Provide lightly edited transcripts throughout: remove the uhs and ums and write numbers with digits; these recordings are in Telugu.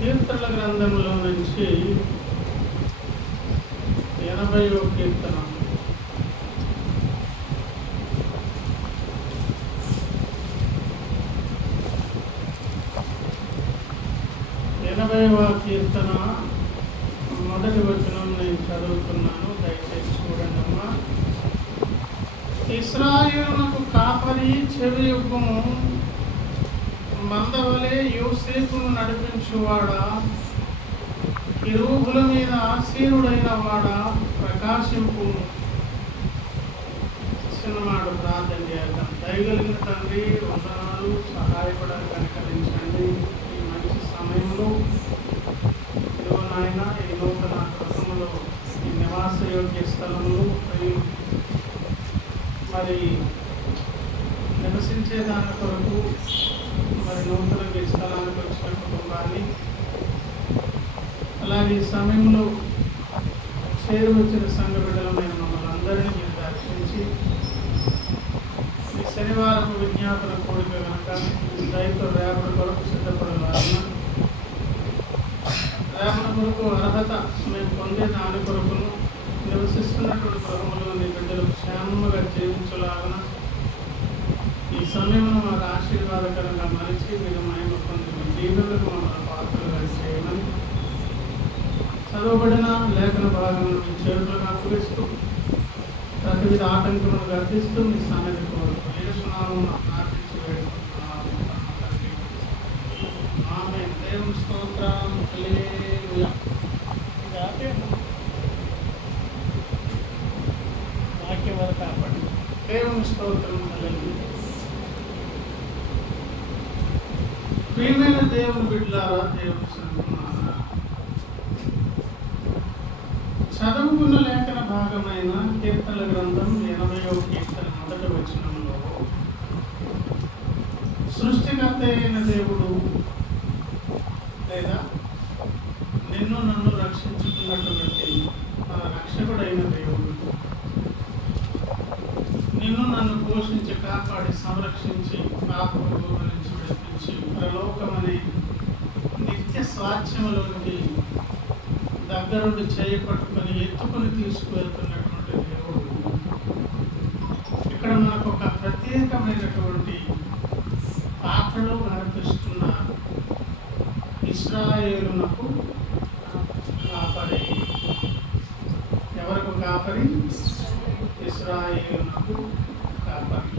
కీర్తనల గ్రంథంలో నుంచి 80వ కీర్తన. కీర్తన మొదటి వచనం నేను చదువుతున్నాను, దయచేసి చూడండి అమ్మా. ఇశ్రాయేలునకు కాపరి చెవి యుగము మందవలే యోసేపును నడిపించువాడా, కెరూబుల మీద ఆసీనుడైన వాడా ప్రకాశింపు. చిన్నమాట ప్రార్థన చేద్దాం. దయగలిగిన తండ్రి, వందనాలు, సహాయపడాలి కనికరించండి. ఈ మంచి సమయంలో ఇదిగో నాయన, ఈ నూతన గృహములో, ఈ నివాస యోగ్య స్థలంలో మరి నివసించే దాని కొరకు మరి నూతన ఈ స్థలానికి వచ్చిన కుటుంబాన్ని, అలాగే ఈ సమయంలో చేరు వచ్చిన సంఘ బిడ్డలమైన మమ్మల్ని అందరినీ మీరు దర్శించి ఈ శనివారం విజ్ఞాపన కోరిక కనుక దయతో రేపటి కొరకు సిద్ధపడాలన్న రేపటి కొరకు అర్హత మేము పొందే దాని కొరకును నివసిస్తున్నటువంటి గృహములో నీ బిడ్డలు క్షేమంగా జీవించలాగన ఈ సమయంలో మాకు ఆశీర్వాదకరంగా మలిచి మీరు మహిమ పొంది మీ దీవెనలకు మమ్మల్ని పాత్రలుగా చేయమని చదవబడిన లేఖన భాగంలో మీ చేతులుగా అప్పగిస్తూ ప్రతివిధ ఆటంకములను గర్తిస్తూ మీ సన్నిధి కోరుతూ యేసునామమున ప్రార్థించి వేడుకుంటున్నాము. ఆమేన్. దేవుని స్తోత్రం. హల్లెలూయా. వాక్యం వరకు కాపాడు. దేవుని స్తోత్రం. హల్లెలూయా. ప్రియమైన దేవుని బిడ్డలారా, దేవుని సంగమారా, చదువుకున్న లేఖన భాగమైన కీర్తనల గ్రంథం 80వ కీర్తన మొదటి వచనంలో సృష్టికర్త అయిన దేవుడు లేదా నిన్ను నన్ను రక్షించుకున్నటువంటి మన రక్షకుడైన దేవుడు నిన్ను నన్ను పోషించి కాపాడి సంరక్షించి పాపముల నుంచి విడిపించి ప్రలోకమనే నిత్య స్వాస్థ్యములోనికి దగ్గరుండి చేయి పట్టుకొని ఎత్తుకొని తీసుకువెళ్తున్నటువంటి దేవుడు ఇక్కడ మనకు ఒక ప్రత్యేకమైనటువంటి పాత్రలో కనిపిస్తున్న ఇశ్రాయేలునకు కాపరి. ఎవరికి కాపరి? ఇశ్రాయేలునకు కాపరి.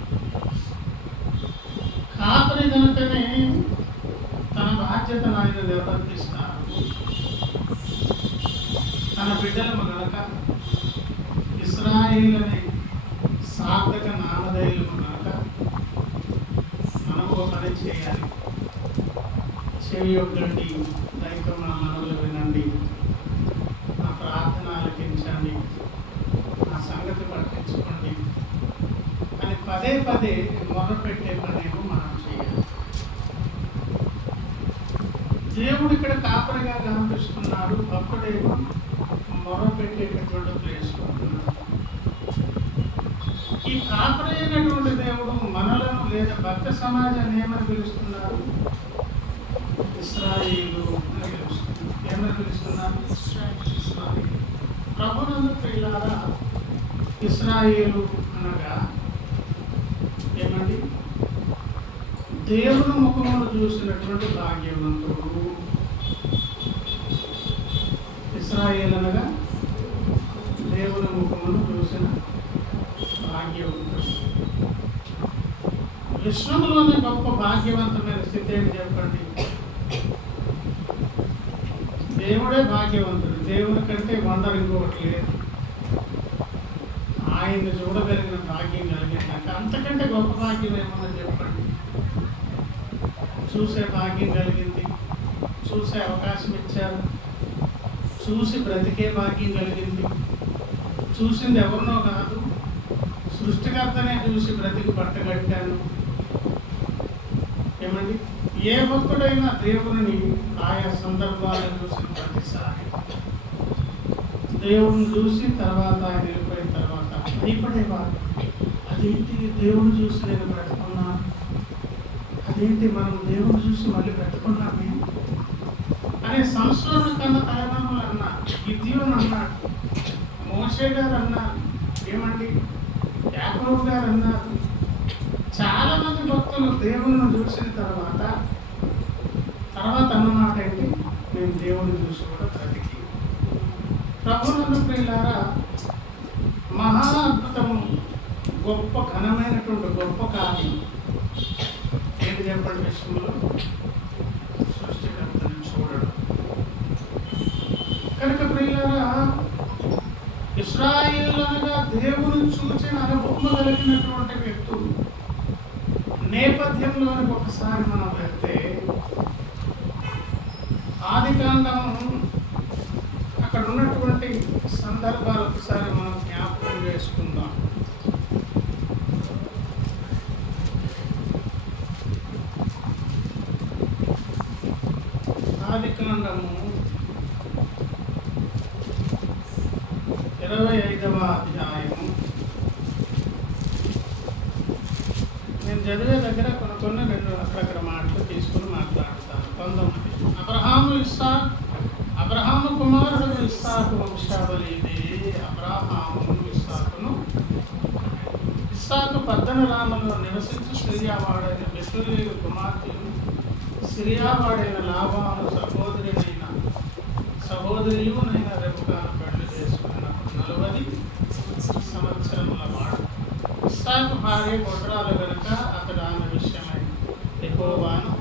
కాపరి కనుకనే తన బాధ్యతను ఆయన నిర్వర్తిస్తారు. తన బిడ్డలను గనక ఇశ్రాయేలు అనే సార్థక నామధేయులు గనక మనము పని చేయాలి. చెవి యొక్కండి, దైవం నా మనవులు వినండి, నా ప్రార్థన ఆలకించండి, నా సంగతి పట్టించుకోండి అని పదే పదే మొదలుపెట్టే పనేమో మనం చేయాలి. దేవుడు ఇక్కడ కాపరిగా కనిపిస్తున్నాడు, భక్తుడేమో మొరపెట్టేటటువంటి ప్లేస్. ఈ కాపరి అయినటువంటి దేవుడు మనలను లేదా భక్త సమాజాన్ని ఏమని పిలుస్తున్నారు? ఇశ్రాయేలు అని పిలుస్తున్నారు. ఏమని పిలుస్తున్నారు? ఇశ్రాయేలు. ప్రభునందు ప్రియులారా, ఇశ్రాయేలు అనగా ఏమండి? దేవుని ముఖమును చూసినటువంటి భాగ్యవంతుడు. ఇశ్రాయేలు అనగా దేవుని ముఖమును చూసిన భాగ్యవంతుడు. విశ్వంలోనే గొప్ప భాగ్యవంతమైన స్థితి ఏంటి చెప్పండి? దేవుడే భాగ్యవంతుడు. దేవుని కంటే వండర్ ఇంకొకటి లేదు. ఆయన్ని చూడగలిగిన భాగ్యం కలిగినాక అంతకంటే గొప్ప భాగ్యం ఏమన్నా చెప్పండి? చూసే భాగ్యం కలిగింది, చూసే అవకాశం ఇచ్చారు, చూసి బ్రతికే భాగ్యం కలిగింది. చూసింది ఎవరినో కాదు, సృష్టికర్తనే చూసి బ్రతికి పట్టగట్టాను. ఏమండి? ఏ భక్తుడైనా దేవుని ఆయా సందర్భాలను చూసిన ప్రతిసారి దేవుడిని చూసి తర్వాత ఆయన వెళ్ళిపోయిన తర్వాత భయపడేవారు. అదేంటి దేవుడు చూసి నేను బ్రతుకున్నాను, అదేంటి మనం దేవుడు చూసి మళ్ళీ బ్రతుకున్నామే అని సంసోను కన్న తల్లిదండ్రులు అన్నారు, గిద్యోను అన్నాడు, మోషే గారు అన్నారు, ఏమండి యాకోబు గారు అన్నారు. చాలా మంది భక్తులు దేవుని చూసిన తర్వాత అన్నమాట ఏంటి, మేము దేవుని చూసి కూడా బ్రతికి. ప్రభునందు ప్రియులారా, మహా అద్భుతము, గొప్ప ఘనమైనటువంటి గొప్ప కార్యం ఏంటి చెప్పండి విషయంలో? సృష్టికర్తను చూడడం. కనుక ప్రియులారా, ఇశ్రాయేలుగా దేవుని చూసిన అనుభవం కలిగినటువంటి వ్యక్తులు నేపథ్యంలోనికి ఒకసారి మనం వెళ్తే, ఆదికాండము అక్కడ ఉన్నటువంటి సందర్భాలు ఒకసారి మనం జ్ఞాపకం చేసుకుందాం. ఆదికాండము 25వ అధ్యాయము. నేను చదివే దగ్గర కొన్ని రెండు అక్కడక్కడ మాటలు తీసుకుని మాట్లాడతాను. 19. అబ్రహాము కుమారుడు ఇస్సాకు వంశావళి ఇది. అబ్రహాము ఇస్సాకు పద్దనరామలో నివసించి సిరియావాడైన బెతులేలు కుమార్తెను సిరియావాడైన లాబాను సహోదరియునైన రెబెకాను పెళ్లి చేసుకున్నప్పుడు 40 సంవత్సరముల వాడు. ఇస్సాకు భార్య గొడ్రాలు గనుక అతడు ఆమె విషయమై యెహోవాను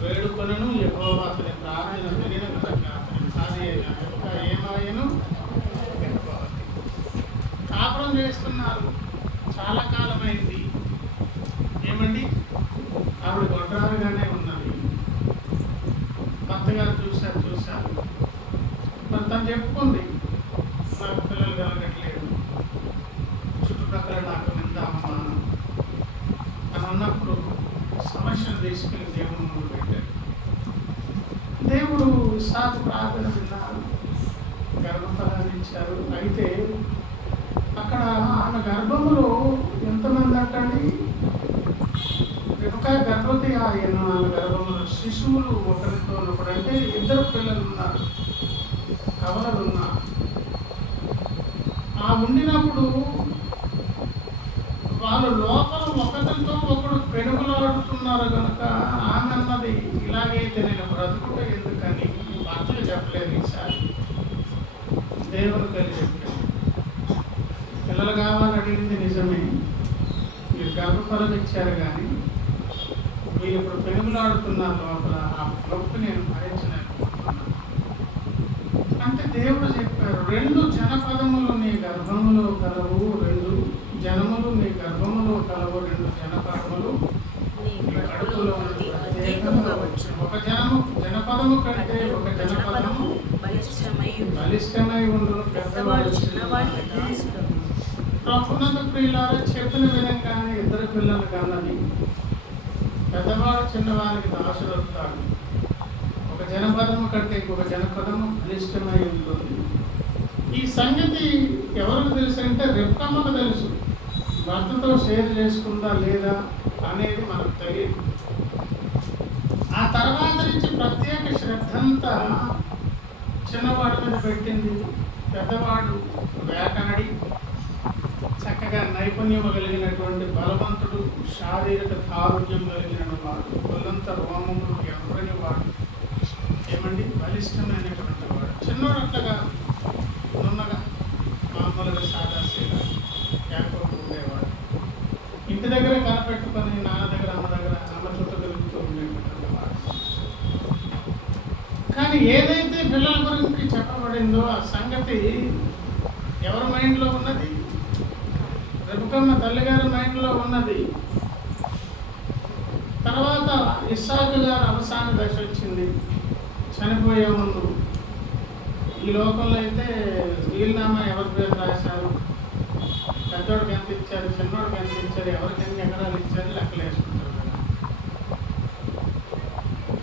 వేడుకొనెను. యెహోవా అతని ప్రార్థన వినిన గనుక అతని భార్య అయిన రెబెకా ఏమాయెను, గర్భవతి. కాపురం చేస్తున్నారు, చాలా కాలమైంది. ఏమండి, ఆవిడ గొడ్రాలుగానే ఉన్నది. భర్త గారు చూశారు. మరి తను చెప్పుకుంది, నాకు పిల్లలు కలగట్లేదు, చుట్టుప్రక్కల నాకు నింద అవమానం అని అన్నప్పుడు సమస్యను తీసుకెళ్ళి దేవుని ముందు పెట్టారు. దేవుడు ఇస్సాకు ప్రార్థన విన్నారు, గర్భఫలాన్ని ఇచ్చారు. అయితే అక్కడ ఆమె గర్భములో ఎంతమంది అంటండి, రెబెకా గర్భవతి ఆయన, ఆమె గర్భంలో శిశువులు ఒకరితో ఒకడు, అంటే 2 పిల్లలు ఉన్నారు, కవలలు ఉన్నారు. ఆ ఉండినప్పుడు వాళ్ళు లోపల ఒకరితో ఒకడు పెనుగులాడుతున్నారు కనుక ఆమె అన్నది, ఇలాగైతే నేను బ్రతుకుట ఎందుకని భర్తలు చెప్పలేదు. ఈసారి దేవుడు కలిసి చెప్పాడు, పిల్లలు కావాలని అడిగింది నిజమే, మీరు గర్భఫలం ఇచ్చారు, కానీ వీళ్ళు ఇప్పుడు పెనుగులాడుతున్నారు లోపల, ఆ నొప్పి నేను భరించలేకపోతున్నాను అంటే దేవుడు చెప్పారు, 2 జనపదములు నీ గర్భములో కలవు, 2 జనములు నీ గర్భములో కలవు, 2 జనపదములు నీ కడుపులో వచ్చు. ఒక జనపదము కంటే ఒక జనపదము బలిష్టమై ఉండును, పెద్దవాడు చిన్నవాడి. ప్రభునందు ప్రియులారా, చెప్పిన విధంగానే 2 పిల్లలు కన్నది. పెద్దవాడు చిన్నవానికి దాసుడవుతాడు. ఒక జనపదము కంటే ఇంకొక జనపదము బలిష్టమై ఉంటుంది. ఈ సంగతి ఎవరికి తెలుసు అంటే రెబెకాకు తెలుసు. భర్తతో షేర్ చేసుకుందా లేదా అనేది మనకు తెలియదు. ఆ తర్వాత నుంచి ప్రత్యేక శ్రద్ధ అంతా చిన్నవాడి మీద పెట్టింది. పెద్దవాడు వేటాడి చక్కగా నైపుణ్యం కలిగినటువంటి బలవంతుడు, శారీరక ఆరోగ్యం కలిగిన వాడు, ఒళ్ళంతా రోమములు ఎవరని వాడు, ఏమండి బలిష్టమైనటువంటి వాడు. చిన్నవాడు అట్లగా నున్నగా మామూలుగా సాదాసీగా యాకోబు ఉండేవాడు. ఇంటి దగ్గర కనపెట్టుకొని నాన్న దగ్గర అమ్మ చుట్టూ తిరుగుతూ ఉండేటువంటి వాడు. కానీ ఏదైతే పిల్లల గురించి చెప్పబడిందో ఆ సంగతి ఎవరి మైండ్లో ఉన్నది? రెబెకమ్మ తల్లిగారి మైండ్లో ఉన్నది. తర్వాత ఇస్సాకు గారు అవసాన దశ వచ్చింది. చనిపోయే ముందు ఈ లోకంలో అయితే వీలునామా ఎవరి పేరు రాశారు, పెద్దోడికి ఎంత ఇచ్చారు, చిన్నోడికి ఎంత ఇచ్చారు, ఎవరికి ఎన్ని ఎకరాలు ఇచ్చారు లెక్కలు వేసుకుంటారు కదా.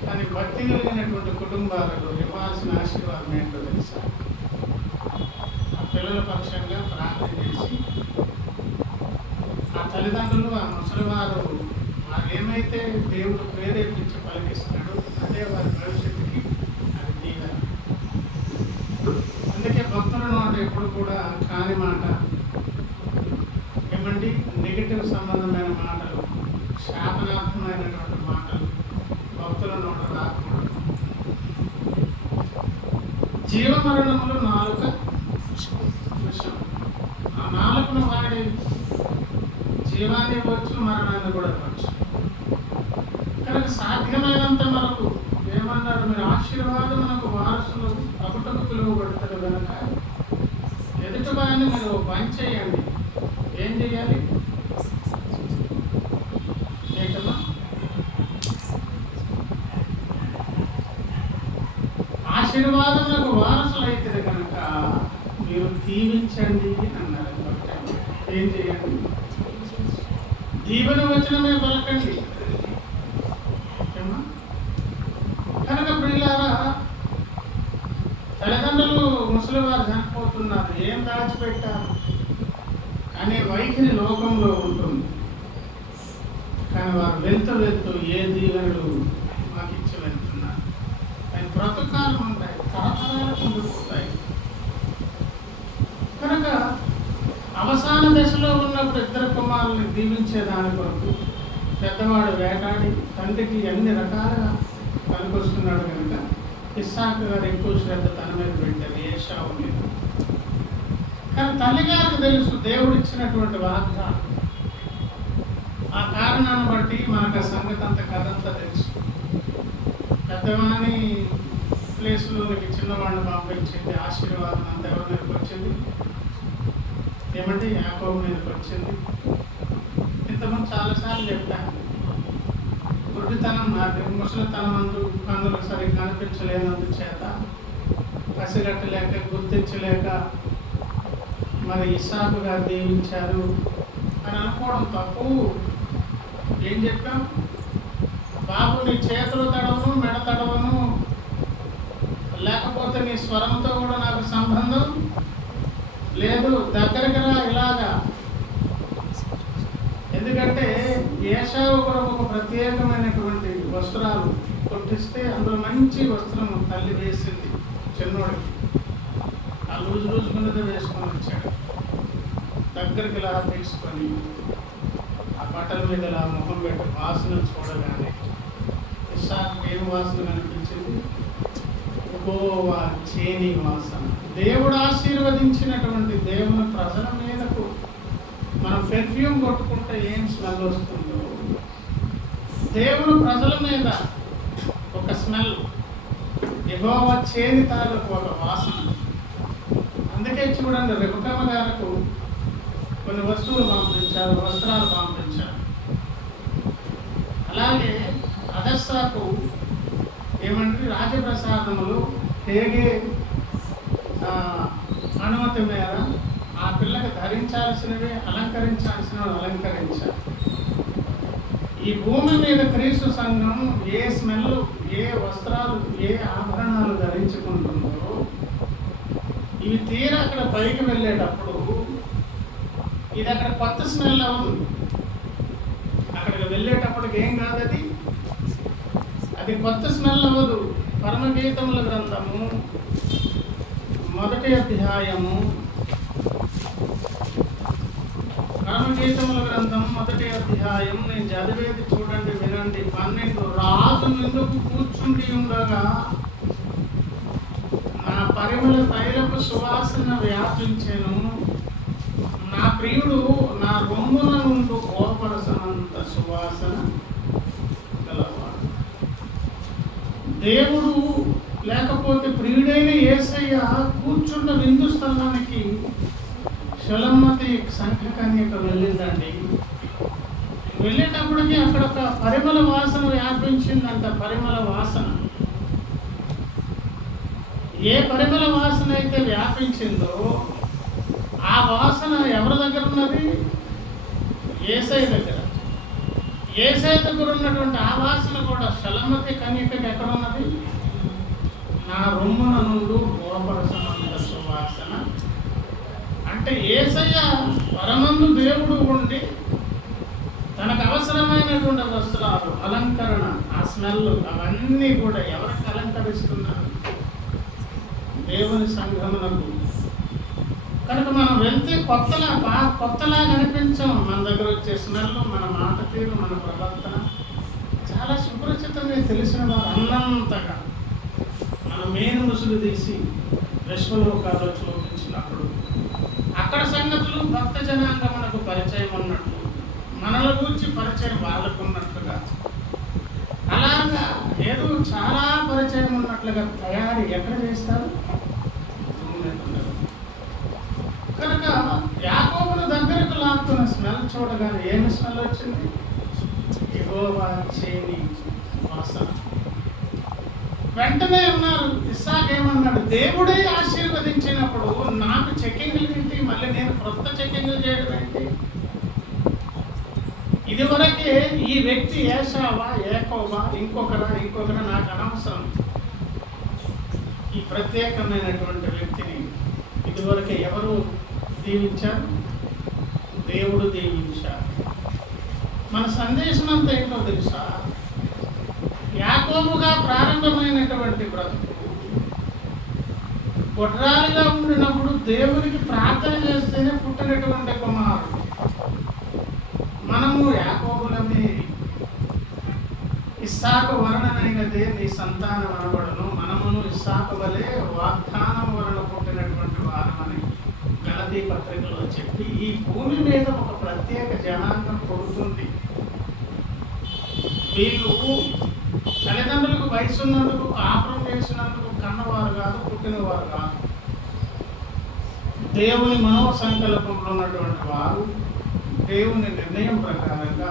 కానీ భక్తి కలిగినటువంటి కుటుంబాలకు ఇవ్వాల్సిన ఆశీర్వాదం ఏంటో తెలుసా? ఆ పిల్లల పక్షంగా ప్రార్థన చేసి ఆ తల్లిదండ్రులు, ఆ ముసలివారు వారు ఏమైతే దేవుడు ప్రేరేపించి పలికిస్తున్నాడో అదే వారి భవిష్యత్తుకి అది ఎప్పుడు కూడా కాని మాట ఏమండి, నెగిటివ్ సంబంధమైన మాటలు, శాపనార్థమైనటువంటి మాటలు భక్తుల నోట రాకూడదు. జీవమరణములు నాలుక విషయం. ఆ నాలుకను వాడి జీవాన్ని ఇవ్వచ్చు, మరణాన్ని కూడా ఇవ్వచ్చు. కనుక సాధ్యమైనంత మనకు ఏమన్నారు, మీరు ఆశీర్వాదం మనకు వారసులు అబుటకు పిలువబడతారు కనుక ఎదుటి వారిని మీరు పనిచేయండి. ఏం చేయాలి? ఏంటమ్మా? ఆశీర్వాదములకు వారసులు అయితే కనుక మీరు దీవించండి అన్నారు. ఏం చేయండి? దీవెన వచనమే పలకండి. కనుక ప్రియులారా, తల్లిదండ్రులు ముసలి వారు చనిపోతున్నారు, ఏం దాచిపెట్టారు అనే వైఖరి లోకంలో ఉంటుంది. కానీ వారు వెళ్తూ ఏ దీవెనలు మాకు ఇచ్చి వెళ్తున్నారు. అవి బ్రతుకాలు ఉంటాయి, తరతరాలకు ఉండిపోతాయి. కనుక అవసాన దశలో ఉన్నప్పుడు ఇద్దరు కుమారుల్ని దీవించేదాని కొరకు పెద్దవాడు వేటాడి తండ్రికి అన్ని రకాలుగా పనికొస్తున్నాడు కనుక ఇస్సాకు గారు ఎక్కువ శ్రద్ధ తన మీద పెట్టారు, ఏశావు మీద. కానీ తల్లిగారికి తెలుసు దేవుడు ఇచ్చినటువంటి వాగ్దానం. ఆ కారణాన్ని బట్టి మనకు ఆ సంగతి అంత కథ అంతా తెలుసు. పెద్దవాని ప్లేస్లోనికి చిన్నవాడిని పంపించింది. ఆశీర్వాదం అంతా ఎవరి మీదకి వచ్చింది? ఏమంటే యాకోబు మీదకి వచ్చింది. ఇంతకుముందు చాలాసార్లు చెప్పాను, గుడ్డితనం, ముసలితనం అందు కన్నులు సరిగ్గా కనిపించలేనందు చేత పసిగట్టలేక గుర్తించలేక మరి ఇస్సాకు గారు దీవించారు అని అనుకోవడం తప్పు. ఏం చెప్పాం? బాబు నీ చేతులు తడవను, మెడ తడవను, లేకపోతే నీ స్వరంతో కూడా నాకు సంబంధం లేదు, దగ్గరికి రా ఇలాగా. ఎందుకంటే ఏశావు కూడా ఒక ప్రత్యేకమైనటువంటి వస్త్రాలు కొట్టిస్తే అందులో మంచి వస్త్రం తల్లి వేసింది చిన్నోడికి. ఆ లూజు మీద వేసుకొని వచ్చాడు. దగ్గరికి ఇలా తీసుకొని ఆ బట్టల మీద ఇలా ముఖం పెట్టి వాసన చూడగానే ఇస్సాకు ఏం వాసన కనిపించింది? గోవా చేని వాసన. దేవుడు ఆశీర్వదించినటువంటి దేవుని ప్రజల మీదకు మనం పెర్ఫ్యూమ్ కొట్టుకుంటే ఏం స్మెల్ వస్తుందో, దేవుని ప్రజల మీద ఒక స్మెల్, యెహోవా చేని తాలూకు ఒక వాసన. అందుకే చూడండి, రెబెక్కమ్మ గారికి కొన్ని వస్తువులు పంపించారు, వస్త్రాలు పంపించారు. అలాగే అగస్తాకు ఏమంటే రాజప్రసాదములు హేగే అనుమతి మేర ఆ పిల్లకి ధరించాల్సినవి, అలంకరించాల్సినవి అలంకరించారు. ఈ భూమి మీద క్రీస్తు సంఘం ఏ స్మెల్, ఏ వస్త్రాలు, ఏ ఆభరణాలు ధరించుకుంటుందో ఇవి తీరా అక్కడ పైకి వెళ్ళేటప్పుడు ఇది అక్కడ కొత్త స్మెల్ అవ్వదు. అక్కడికి వెళ్ళేటప్పటికి ఏం కాదు, అది కొత్త స్మెల్ అవ్వదు. పరమగీతముల గ్రంథము 1వ అధ్యాయము, పరమగీతముల గ్రంథం 1వ అధ్యాయం నేను చదివేది చూడండి, వినండి. 12 రాజు ఎందుకు కూర్చుండి ఉండగా నా పరిమళ తైలపు సువాసన వ్యాపించెను, నా ప్రియుడు నా రొమ్మున నుండి కోపరసనంత సువాసన గలవాడు. దేవుడు లేకపోతే ప్రియుడైన యేసయ్య కూర్చున్న విందు స్థలానికి షలమ్మతి సంఖ్య కన్యక వెళ్ళిందండి. వెళ్ళేటప్పటికి అక్కడ ఒక పరిమళ వాసన వ్యాపించిందంట. పరిమళ వాసన, ఏ పరిమళ వాసన అయితే వ్యాపించిందో ఆ వాసన ఎవరి దగ్గర ఉన్నది? యేసయ్య దగ్గర. యేసయ్య దగ్గర ఉన్నటువంటి ఆ వాసన కూడా షలమ్మతి కన్యకకి ఎక్కడ ఉన్నది? నా రొమ్మున నుండి గోపరసనంత సువాసన. అంటే యేసయ్య పరమందు దేవుడు ఉండి తనకు అవసరమైనటువంటి వస్త్రాలు, అలంకరణ, ఆ స్మెల్, అవన్నీ కూడా ఎవరికి అలంకరిస్తున్నారు? దేవుని సంఘమునకు. కనుక మనం వెళ్తే కొత్తలాగా అనిపించాం. మన దగ్గర వచ్చే స్మెల్, మన మాట తీరు, మన ప్రవర్తన చాలా సుపరిచితంగా తెలిసిన వారు అన్నంతగా మన మేను ముసుగు తీసి విశ్వలోకాలు చూపించినప్పుడు అక్కడ సంగతులు భక్త జనాంగం మనకు పరిచయం ఉన్నట్లు, మనల గురించి పరిచయం వాళ్ళకు ఉన్నట్లుగా, అలాగా ఏదో చాలా పరిచయం ఉన్నట్లుగా తయారీ ఎక్కడ చేస్తారు? కనుక యాకోబును దగ్గరకు లాక్కున్న స్మెల్ చూడగానే ఏమి స్మెల్ వచ్చింది? యెహోవా చేని వాసన. వెంటనే అన్నారు, ఇస్సాకు ఏమన్నాడు? దేవుడే ఆశీర్వదించినప్పుడు నాకు చెక్కింగ్లు ఏంటి? మళ్ళీ నేను కొత్త చెక్కింగ్లు చేయడం ఏంటి? ఇదివరకే ఈ వ్యక్తి ఏశావా, యాకోబా, ఇంకొకరా నాకు అనవసరం. ఈ ప్రత్యేకమైనటువంటి వ్యక్తిని ఇదివరకే ఎవరు దీవించారు? దేవుడు దీవించారు. మన సందేశం అంతా ఏంటో తెలుసా? యాకోబుగా ప్రారంభమైనటువంటి బ్రతుకు గొడ్రాలిగా ఉండినప్పుడు దేవునికి ప్రార్థన చేస్తేనే పుట్టినటువంటి కుమారుడు. మనము యాకోబులమే. ఇస్సాకు వర్ణనైనదే నీ సంతానం అనబడును, మనమును ఇస్సాకు వలె వాగ్దానం వలన పుట్టినటువంటి వారమని గలతీ పత్రికలో చెప్పి ఈ భూమి మీద ఒక ప్రత్యేక జనాంగం పుడుతుంది. వీళ్ళు తల్లిదండ్రులకు వయసు ఉన్నందుకు, కాపురం చేసినందుకు కన్నవారు కాదు, పుట్టినవారు కాదు. దేవుని మనో సంకల్పంలో ఉన్నటువంటి వారు దేవుని నిర్ణయం ప్రకారంగా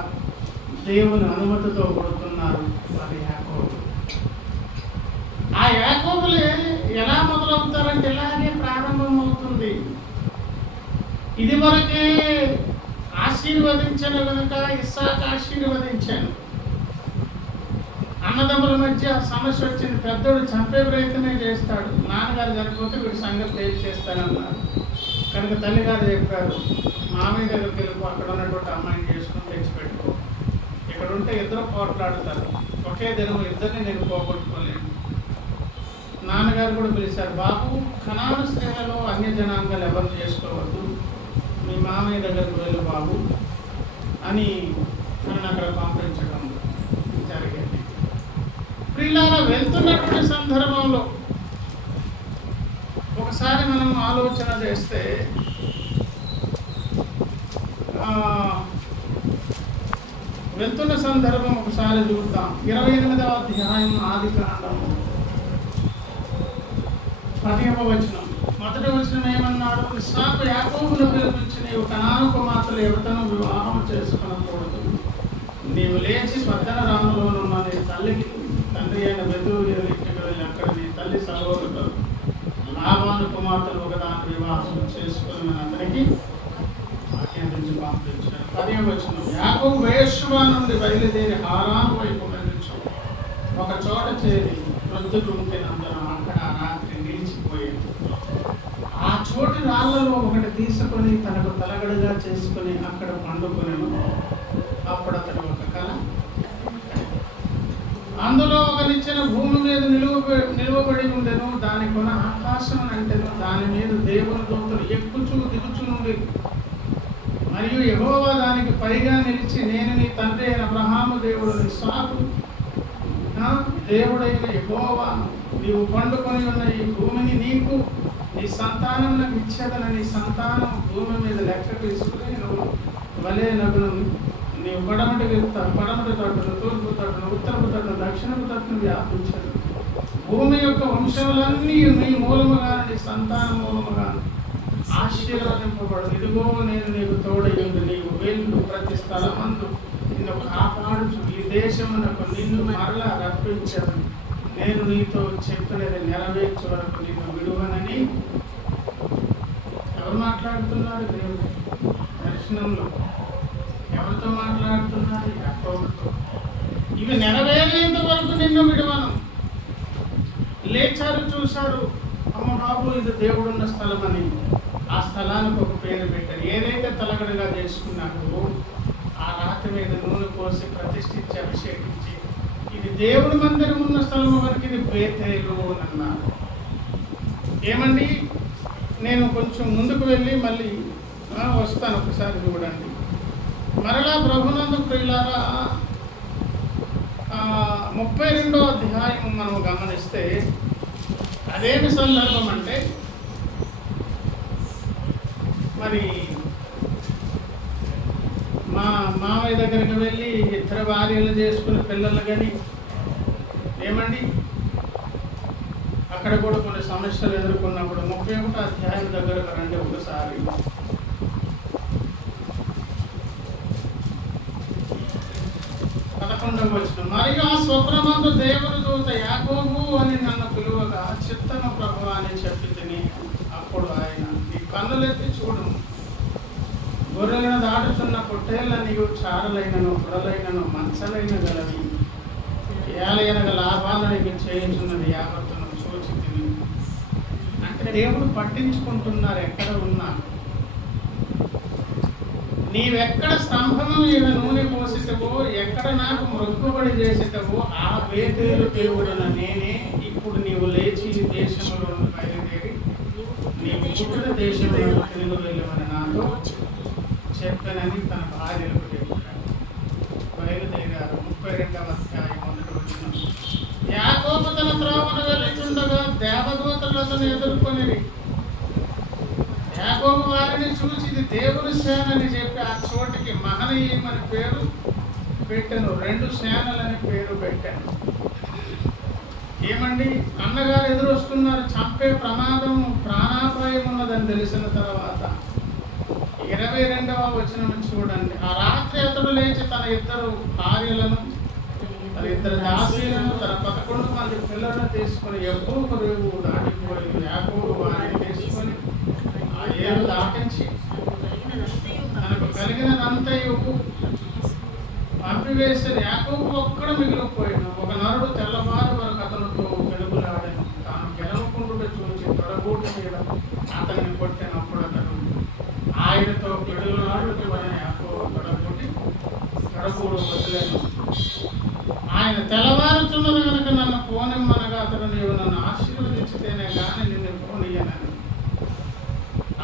దేవుని అనుమతితో పుడుతున్నారు. అది యాకోబు. ఆ యాకోబులే ఎలా మొదలవుతారంటే ఇలాగే ప్రారంభం అవుతుంది. ఇది వరకే ఆశీర్వదించాను కనుక ఇస్సాకు ఆశీర్వదించాను. అన్నదమ్ముల మధ్య సమస్య వచ్చింది. పెద్దోడు చంపే ప్రయత్నమే చేస్తాడు. నాన్నగారు చనిపోతే వీడి సంగతి తేల్చేస్తానన్నారు. కనుక తల్లిగారు చెప్పారు, మామయ్య దగ్గరికి వెళ్ళిపో, అక్కడ ఉన్నటువంటి అమ్మాయిని చేసుకుని తెచ్చిపెట్టుకో. ఇక్కడ ఉంటే ఇద్దరు పోట్లాడుతారు, ఒకే దినం ఇద్దరిని నేను పోగొట్టుకోలేను. నాన్నగారు కూడా పిలిచారు, బాబు కనాను స్త్రీలలో అన్య జనాంగాలు ఎవరు చేసుకోవద్దు, మీ మామయ్య దగ్గరికి వెళ్ళు బాబు అని నన్ను అక్కడ పంపించడం జరిగింది. ప్రియులారా, వెళ్తున్నటువంటి సందర్భంలో ఒకసారి మనం ఆలోచన చేస్తే వెళ్తున్న సందర్భం ఒకసారి చూద్దాం. 28వ అధ్యాయం ఆదికాండము 10వ వచనం. మొదటి వచనం ఏమన్నాడు? ఇస్సాకు యాకోబును పిలిపించి, నీవు కనాను కుమార్తెలు ఎవరితోనూ వివాహం చేసుకునకూడదు. నీవు లేచి పద్దనరాములోనున్న నీ తల్లికి తండ్రి అయిన బెతూయేలు ఇంటికి వెళ్ళి అక్కడ నీ తల్లి సహోదరులు లాబాను కుమార్తెలు ఒకదాని వివాహం చేసుకుని అతనికి ఆజ్ఞాపించి పంపించారు. 10వ వచనం. యాకోబు బెయేర్షెబా నుండి బయలుదేరి హారాను వైపు వెళ్ళుచు ఒక చోట చేరి ప్రొద్దుగుంకినందున అక్కడ రాత్రి నిలిచిపోయాడు. ఆ చోటి రాళ్లలో ఒకటి తీసుకొని తనకు తలగడగా చేసుకుని అక్కడ పండుకొనెను. అప్పుడు అతడు ఒక కల, అందులో ఒక నిచ్చెన భూమి మీద నిలువబడి ఉండెను. దాని కొన ఆకాశం అంటెను. దాని మీద దేవుని దూతలు ఎక్కుచూ దిగుచు నుండి మరియు యెహోవా దానికి పైగా నిలిచి, నేను నీ తండ్రి అయిన అబ్రహాము దేవుడు, ఇస్సాకు దేవుడైన యెహోవాను, నీవు పండుకొని ఉన్న ఈ భూమిని నీకు నీ సంతానములకు ఇచ్చేదన. నీ సంతానం భూమి మీద లెక్క తీసుకుని నువ్వు వలే నగును. నీవు పడమటి తట్టును, తూర్పు తట్టును, ఉత్తరపు తట్టును, దక్షిణపు తట్టును వ్యాపించదు. భూమి యొక్క వంశములన్నీ నీ మూలముగా, నీ సంతాన మూలముగా ఆశీర్వదింపబడు. ఇదిగో నేను నీకు తోడయుండు. నీవు వెళ్ళు, ప్రతి స్థలమందు నిన్ను కాపాడుచు ఈ దేశమునకు నిన్ను మరలా రప్పించదు. నేను నీతో చెప్పినది నెరవేర్చే వరకు నిన్ను విడువనని. ఎవరు మాట్లాడుతున్నారు? దేవుడు దర్శనంలో ఎవరితో మాట్లాడుతున్నారు? యాకోబుతో. ఇవి నెరవేరేంత వరకు నిన్ను విడువను. లేచారు, చూశారు, అమ్మ బాబు ఇది దేవుడున్న స్థలం అని. ఆ స్థలానికి ఒక పేరు పెట్టారు. ఏదైతే తలగడగా చేసుకున్నారో ఆ రాతి మీద నూనె పోసి ప్రతిష్ఠించి అభిషేకించి, ఇది దేవుడి మందిరం ఉన్న స్థలం వరకు ఇది బేతేలు అని అన్నారు. ఏమండి, నేను కొంచెం ముందుకు వెళ్ళి మళ్ళీ వస్తాను, ఒకసారి చూడండి. మరలా ప్రభునందు ప్రియులారా 32వ అధ్యాయం మనం గమనిస్తే అదేమి సందర్భం అంటే, మరి మా మామయ్య దగ్గరికి వెళ్ళి 2 భార్యలు చేసుకుని పిల్లలు కానీ ఏమండి అక్కడ కూడా కొన్ని సమస్యలు ఎదుర్కొన్నప్పుడు 31వ అధ్యాయం దగ్గరకు రండి ఒకసారి. మరియు ఆ స్వప్నమందు దేవుని దూత యాకోబు అని నన్ను పిలువగా చిత్తము ప్రభువా అని చెప్పి తిని, అప్పుడు ఆయన, నీ కన్నులెత్తి చూడుము, గొర్రెలను దాటుతున్న పొట్టేళ్ళ నీవు చారలైనను పొరలైనను మంచలైన గలవి ఏలైన లాభాలను నీకు చేయించున్నది యావత్తును చూచి తిని. అంటే దేవుడు పట్టించుకుంటున్నారు ఎక్కడ ఉన్నా. నీవెక్కడ స్తంభము మీద నూనె పోసేటవో, ఎక్కడ నాకు మొక్కుబడి చేసేటవో ఆ బేతేలు దేవుడన నేనే ఇప్పుడు నీవు లేచి దేశంలో బయలుదేరి నీవు పుట్టిన దేశంలో తిరిగి వెళ్ళమని నాతో చెప్పనని తన భార్యలకు చెప్పాడు. బయలుదేరారు. 32వ అధ్యాయం 1వ వచనం. యాకోబు తన త్రోవను వెళ్ళుచుండగా దేవదూతలు అతను ఎదుర్కొనిరి. యాకోబు వారిని చూసి ఇది దేవుని సేన అని చెప్పి ఆ చోటికి మహనయీం అని పేరు పెట్టాను. 2 సేనలని పేరు పెట్టాను. ఏమండి, అన్నగారు ఎదురొస్తున్నారు, చంపే ప్రమాదం ప్రాణాపాయం ఉన్నదని తెలిసిన తర్వాత 22వ వచనం చూడండి. ఆ రాత్రి అతడు లేచి తన 2 భార్యలను, తన 2 దాసీలను, తన 11 మంది పిల్లలను తీసుకుని యబ్బోకు రేవు దాటిపోయి యాకోబు వారిని తీసుకొని ఆ ఏరు దాటించి తనకు కలిగినదంతయు పంపివేసిన. యాకోబు ఒక్కడు మిగిలిపోయాను. ఒక నరుడు తెల్లవారు వరకు అతనితో వెలుగులాడాను. తాను గెలవకుండా చూసి తొడగూటి మీద అతన్ని కొట్టినప్పుడు అతను ఆయనతో పిడుగులాడుతూ యాకోబు తొడగొట్టి తొడగూడు వదిలేను. ఆయన తెల్లవారుచున్నది కనుక నన్ను పోనిమ్మనగా అతడు, నీవు నన్ను ఆశీర్వదించితేనే కానీ నిన్ను పోనీయనని.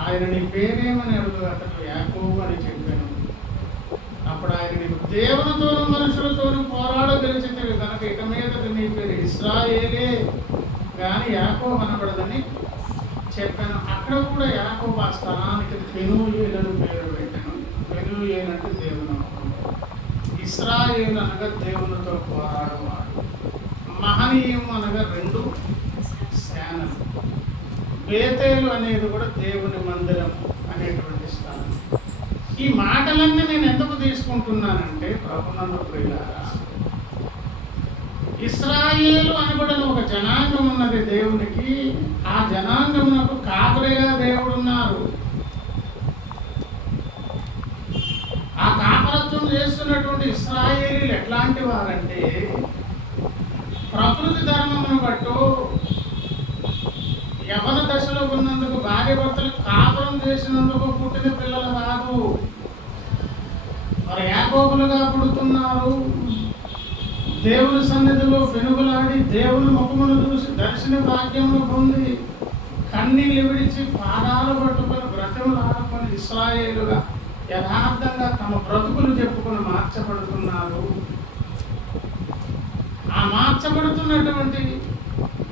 ఆయన నీ పేరేమని అడుగు. అతడు యాకోబు అని చెప్పాను. అప్పుడు ఆయన, నీవు దేవునితోనూ మనుషులతోనూ పోరాడగలిచితివి కనుక ఇక మీదట నీ పేరు ఇశ్రాయేలే కానీ యాకోబు అనబడదని చెప్పాను. అక్కడ కూడా యాకోబు ఆ స్థలానికి పెనూయేలు పేరు పెట్టాను. పెనూయేలు అంటే దేవుని. ఇశ్రాయేలు అనగా దేవునితో పోరాడేవాడు. మహనీయం అనగా 2 సేనలు. బేతేలు అనేది కూడా దేవుని మందిరం అనేటువంటి స్థానం. ఈ మాటలన్నీ నేను ఎందుకు తీసుకుంటున్నానంటే, ప్రభునందు ప్రియులారా, ఇశ్రాయేలు అనబడిన ఒక జనాంగం ఉన్నది దేవునికి. ఆ జనాంగమునకు కాపరిగా దేవుడున్నారు. ఆ కాపరత్వం చేస్తున్నటువంటి ఇశ్రాయేలీలు ఎట్లాంటి వారంటే, ప్రకృతి ధర్మమును బట్టు యవన దశలో ఉన్నందుకు భార్య భర్తలు కాపురం చేసినందుకు పుట్టిన పిల్లలు కాదు, మరి యాకోబులుగా పుడుతున్నారు. దేవుని సన్నిధిలో వెనుగులాడి దేవుని ముఖమును చూసి దర్శన భాగ్యమును పొంది కన్నీళ్ళు విడిచి పాదాలు పట్టుకొని బ్రతుకులు ఆడుకొని ఇశ్రాయేలుగా యథార్థంగా తమ బ్రతుకులు చెప్పుకొని మార్చబడుతున్నారు. ఆ మార్చబడుతున్నటువంటి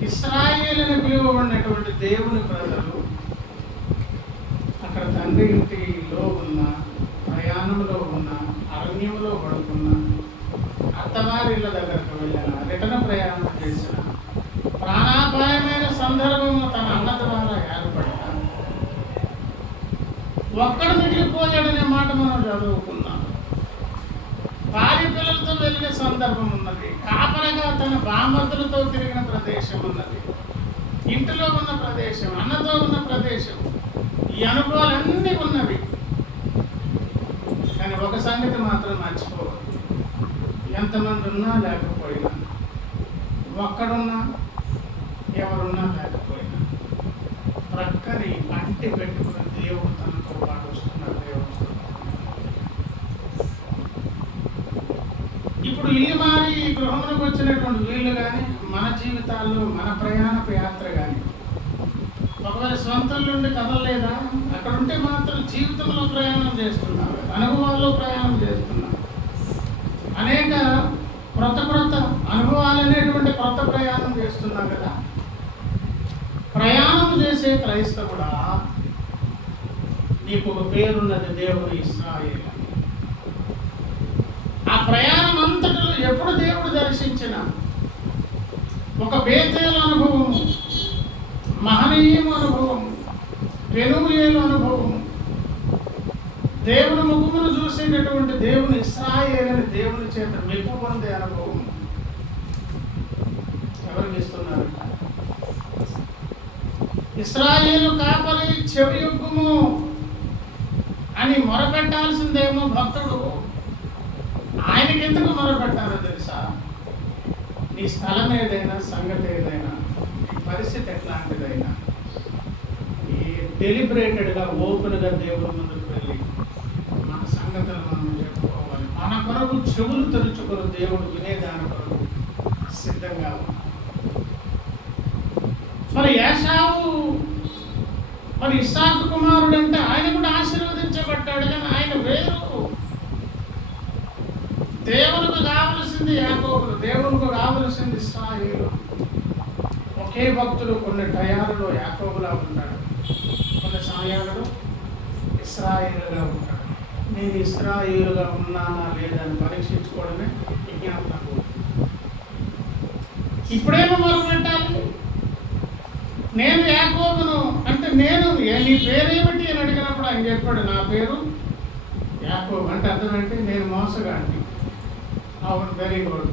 ఇశ్రాయేలు అని పిలువబడినటువంటి దేవుని ప్రజలు అక్కడ తండ్రి ఇంటిలో ఉన్న, ప్రయాణంలో ఉన్న, అరణ్యంలో పడుకున్న, అత్తవారిళ్ళ దగ్గరకు వెళ్ళిన, రిటర్న్ ప్రయాణం చేసిన, ప్రాణాపాయమైన సందర్భము తన అన్న ద్వారా ఏర్పడిన, ఒక్కడు మిగిలిపోయాడనే మాట మనం చదువుకున్నాం. భార్య పిల్లలతో వెళ్ళిన సందర్భం ఉన్నది. కాపరగా తన బామర్దులతో తిరిగిన ప్రదేశం ఉన్నది. ఇంటిలో ఉన్న ప్రదేశం, అన్నతో ఉన్న ప్రదేశం, ఈ అనుభవాలన్నీ ఉన్నవి. కానీ ఒక సంగతి మాత్రం మర్చిపోవద్దు. ఎంతమంది ఉన్నా లేకపోయినా, ఒక్కడున్నా ఎవరున్నా లేకపోయినా, ప్రక్కని అంటి పెట్టుకున్న దేవుడు తనతో పాటు వస్తున్నాడు. దేవుడు ఇప్పుడు ఇల్లు మారి ఈ గృహములకు వచ్చినటువంటి వీళ్ళు కానీ, మన జీవితాల్లో మన ప్రయాణపు యాత్ర కానీ ఒకవేళ స్వంతం నుండి కదలలేదా? అక్కడ ఉంటే మాత్రం జీవితంలో ప్రయాణం చేస్తున్నావు, అనుభవాల్లో ప్రయాణం చేస్తున్నావు. అనేక క్రొత్త అనుభవాలు అనేటువంటి క్రొత్త ప్రయాణం చేస్తున్నావు కదా. ప్రయాణం చేసే క్రైస్తవుడా, నీకు ఒక పేరున్నది, దేవుడు ఇశ్రాయేలు. ఆ ప్రయాణం అంతటిలో ఎప్పుడు దేవుడు దర్శించిన ఒక బేతేలు అనుభవం, మహనీయం అనుభవం, పెనుయేలు అనుభవం, దేవుని ముఖమును చూసేటటువంటి దేవుని ఇశ్రాయేలుని దేవుని చేత మెప్పు పొందే అనుభవం ఎవరికి ఇస్తున్నారు? ఇశ్రాయేలు కాపరి చెవి యొగ్గుము అని మొరపెట్టాల్సిందేమో భక్తుడు. ఆయనకి ఎందుకు మొరపెట్టాలో తెలుసా? నీ స్థలం ఏదైనా, సంగతి ఏదైనా, నీ పరిస్థితి ఎట్లాంటిదైనా, ఈ డెలిబరేటెడ్గా ఓపెన్గా దేవుని ముందుకు వెళ్ళి మన సంగతులు మనం చెప్పుకోవాలి. మన కొరకు చెవులు తెరుచుకొని దేవుడు వినేదాని కొరకు సిద్ధంగా ఉన్నాం. మరి ఏశావు మరి ఇస్సాకు కుమారుడు అంటే ఆయన కూడా ఆశీర్వదించబడ్డాడు, కానీ ఆయన వేరు. దేవునికి కావలసింది యాకోబు, దేవునికి కావలసింది ఇశ్రాయేలు. ఒకే భక్తుడు కొన్ని టయాలలో యాకోబులా ఉంటాడు, కొన్ని సమయాలలో ఇశ్రాయేలుగా ఉంటాడు. నేను ఇశ్రాయేలుగా ఉన్నానా లేదా అని పరీక్షించుకోవడమే విజ్ఞాపన. ఇప్పుడేమో మొదలు పెట్టాలి, నేను యాకోబును అంటే నేను నీ పేరేమిటి అని అడిగినప్పుడు ఆయన చెప్పాడు, నా పేరు యాకోబు. అంటే అర్థం ఏంటి? నేను మోసగాడిని. అవును, వెరీ గుడ్.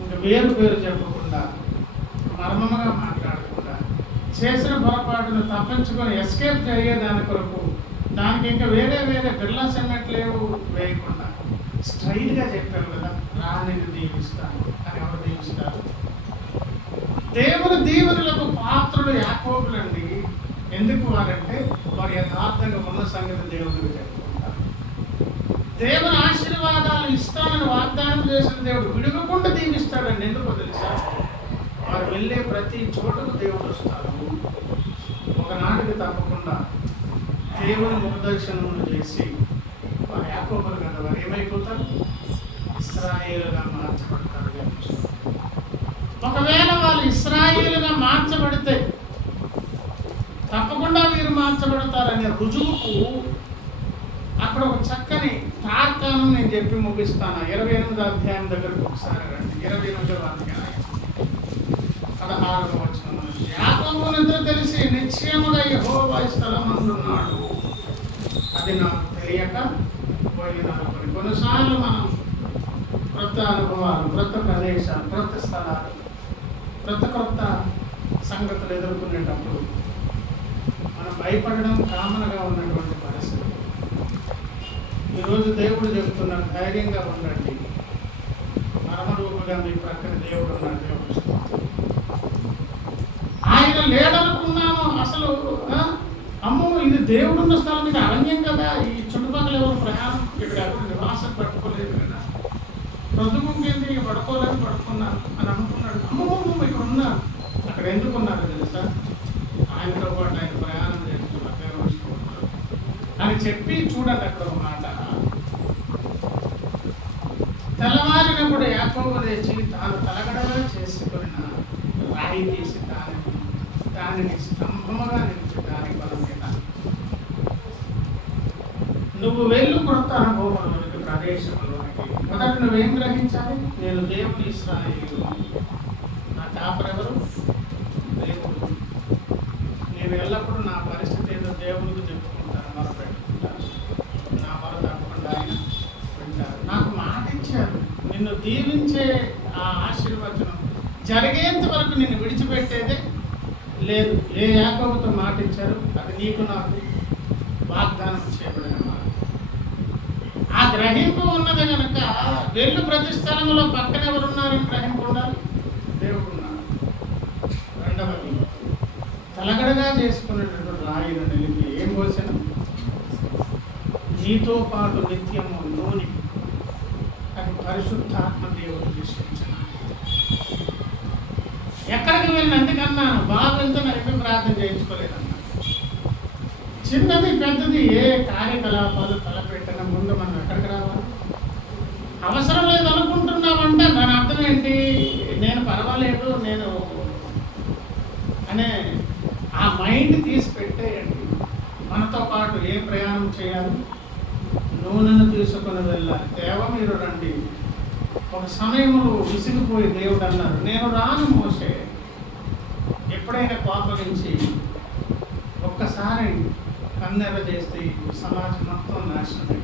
ఇంకా పేరు చెప్పకుండా, మర్మముగా మాట్లాడకుండా, చేసిన పొరపాటును తప్పించుకొని ఎస్కేప్ అయ్యేదాని కొరకు దానికి ఇంకా వేరే బిర్లా సెమెంట్ లేవు వేయకుండా స్ట్రైట్గా చెప్పారు కదా, రాణిని దీవిస్తాను అని. ఎవరు దీవిస్తారు? దేవుని దీవెనలకు పాత్రుడు యాకోబులండి. ఎందుకు వారంటే వారు యథార్థంగా ఉన్న సంగతి దేవుడికి చెప్పుకుంటారు. దేవుని ఆశీర్వాదాలు ఇస్తానని వాగ్దానం చేసిన దేవుడు విడవకుండా దీవిస్తాడండి. ఎందుకో తెలుసా? వారు వెళ్ళే ప్రతి చోటకు దేవుడు వస్తారు. ఒకనాటికి తప్పకుండా దేవుని ముఖదర్శనమును చేసి వారు యాకోబులు కదా, వారు ఏమైపోతారు? ఇశ్రాయేలుగా మార్చబడతారు. ఒకవేళ వాళ్ళు ఇశ్రాయేలుగా మార్చబడితే తప్పకుండా వీరు మార్చబడతారనే రుజువుకు అక్కడ ఒక చక్కని తార్కాణం నేను చెప్పి ముగిస్తాను. 28వ అధ్యాయం దగ్గరకు ఒకసారి రండి. 28వ అధ్యాయం 16వ వచనం. యాకోబు నిద్ర తెలిసి నిశ్చయముగా యెహోవా స్థలమందున్నాడు, అది నాకు తెలియక పోయినాను. కొన్నిసార్లు మనం క్రొత్త అనుభవాలు, క్రొత్త ప్రదేశాలు, క్రొత్త స్థలాలు, క్రొత్త సంగతులు ఎదుర్కొనేటప్పుడు మనం భయపడడం కామన్గా ఉన్నటువంటి పరిస్థితి. ఈరోజు దేవుడు చెబుతున్నాడు, ధైర్యంగా ఉండండి, మరమరూపుగా మీ ప్రక్కన దేవుడు ఉన్నాడు. దేవుడు ఆయన లేడనుకున్నాను. అసలు అమ్మో, ఇది దేవుడున్న స్థలం, ఇది అరణ్యం కదా, ఈ చుట్టుపక్కల ఎవరు ప్రయాణం ఇక్కడ ఎవరు నివాసం పట్టుకోలేదు కదా, ప్రొద్దుముంకేంది పడుకున్నాను అని అనుకున్నాడు. అమ్మమ్మ ఇక్కడ ఉన్నారు. అక్కడ ఎందుకున్నారు తెలుసా? ఆయనతో పాటు ఆయన ప్రయాణం చేస్తున్నారు, దేవుడు అని చెప్పి చూడండి. అక్కడ ఒక మాట, తెల్లవారినప్పుడు యాకోబు లేచి తాను తలగడగా చేసుకున్న రాయి తీసి దానిని స్తంభముగా నిలిచి దాని బలం మీద నువ్వు వెళ్ళు కొత్త అనుభవంలోనికి, ప్రదేశంలోనికి. మొదట నువ్వేం గ్రహించాలి? నేను దేవుని ఇశ్రాయేలు, నా కాపరెవరు? దేవుడు. నేను ఎల్లప్పుడూ నా పరిస్థితి ఏదో దేవునికి చెప్పుకుంటాను, మొరపెట్టుకుంటాను. నా మొర తప్పకుండా ఆయన వింటారు. నాకు మాట ఇచ్చారు, నిన్ను దీవించే ఆ ఆశీర్వచనం జరిగేంత వరకు నిన్ను విడిచిపెట్టేదే లేదు. ఏ యాకోబుతో మాట ఇచ్చారు, అది నీకు నాకు వాగ్దానం చేయబడిన మాట. ఆ గ్రహింపు ఉన్నది కనుక వెళ్ళు ప్రతి స్థలంలో పక్కన ఎవరున్నారని గ్రహింపు ఉండాలి, దేవుడు ఉన్నాడు. రెండవది, తలగడగా చేసుకునేటటువంటి రాయిని నిలిపి ఏం పోసిన? నీతో పాటు నిత్యము నూనె. అది పరిశుద్ధాత్మ దేవుడు తీసుకొచ్చిన ఎక్కడికి వెళ్ళిన ఎందుకన్నాను, బాగా వెళ్తున్నా ఎందుకు ప్రార్థన చేయించుకోలేదన్నా. చిన్నది పెద్దది ఏ కార్యకలాపాలు తలపెట్టిన ముందు మనం ఎక్కడికి రావాలి? అవసరం లేదు అనుకుంటున్నామంటే దాని అర్థం ఏంటి? నేను పర్వాలేదు నేను అనే ఆ మైండ్ తీసి పెట్టేయండి. మనతో పాటు ఏ ప్రయాణం చేయాలి? నూనెను తీసుకొని వెళ్ళాలి. దేవ మీరు రండి. ఒక సమయంలో విసిగిపోయి దేవుడు అన్నారు, నేను రాను మోసే. ఎప్పుడైనా కోపగించి ఒక్కసారి కన్నెర చేస్తే సమాజం మొత్తం నాశనం.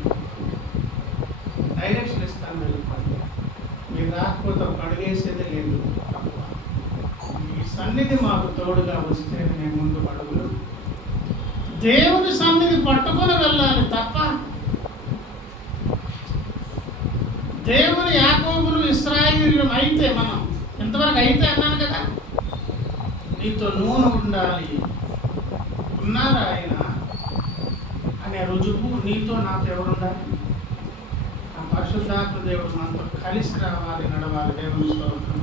డైరెక్షన్ ఇస్తాను, వెళ్ళిపోండి. మీరు రాకపోతే ఒక అడుగేసేదే లేదు. ఈ సన్నిధి మాకు తోడుగా వస్తే నేను ముందు అడుగులు దేవుని సన్నిధి పట్టుకొని వెళ్ళాలి తప్ప దేవుని యాకోబులు ఇశ్రాయేలీయులు అయితే మనం ఎంతవరకు అయితే అన్నాను కదా, నీతో నూనె ఉండాలి, ఉన్నారా ఆయన అనే రుజువు నీతో నాతో ఎవరుండాలి? ఆ పరిశుద్ధాత్మ దేవుడు మనతో కలిసి రావాలి, నడవాలి. దేవుని స్తోత్రం.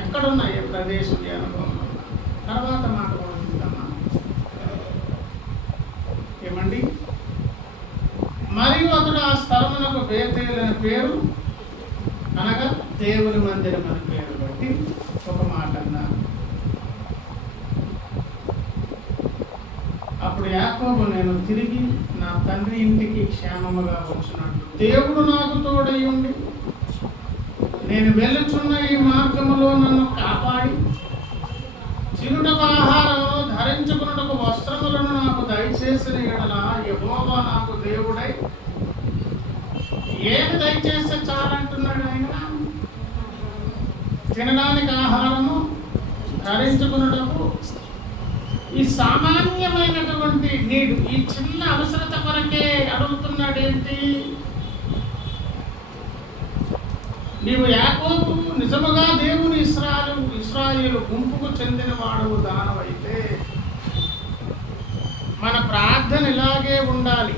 ఎక్కడున్నా ఏ ప్రదేశం ఏ అనుభవం తర్వాత మాట కొడుతుందమ్మా. ఏమండి? మరియు అతడు ఆ స్థలమునకు బేతేలు అనే పేరు అనగా దేవుని మందిరం అనే పేరు బట్టి ఒక మాట అన్నారు. అప్పుడు యాకోబు, నేను తిరిగి నా తండ్రి ఇంటికి క్షేమముగా వచ్చినట్లు దేవుడు నాకు తోడై ఉండి నేను వెళ్ళుచున్న ఈ మార్గములో నన్ను కాపాడి తినుటకు ఆహారమును ధరించుకున్నటకు వస్త్రములను నాకు దయచేసిన ఎడల యెహోవా నాకు దేవుడై ఏమి దయచేస్తే చాలంటున్నాడు ఆయన? తినడానికి ఆహారము, ధరించుకున్నటకు ఈ సామాన్యమైనటువంటి నీడు, ఈ చిన్న అవసరత కొరకే అడుగుతున్నాడు. ఏంటి? నీవు యాకోబు నిజముగా దేవుని ఇశ్రాయేలు గుంపుకు చెందిన వాడవు దానవైతే మన ప్రార్థన ఇలాగే ఉండాలి.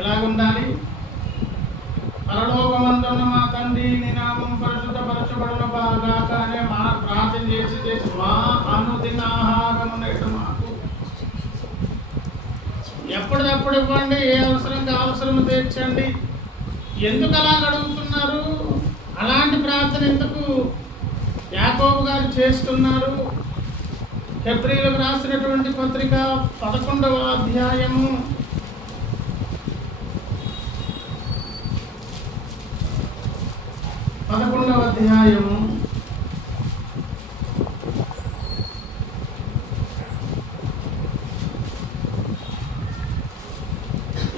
ఎలాగుండాలి? పరలోకమందున్న మా తండ్రి నీ నామం పరిశుద్ధపరచబడును గాక అనే మా ప్రార్థన చేసి మా అనుదిన ఆహారమును మాకు ఎప్పటికప్పుడు ఇవ్వండి, ఏ అవసరం అవసరం తీర్చండి. ఎందుకు అలా అడుగుతున్నారు? అలాంటి ప్రార్థన ఎందుకు యాకోబు గారు చేస్తున్నారు? హెబ్రీయులకు రాసినటువంటి పత్రిక 11వ అధ్యాయము 11వ అధ్యాయము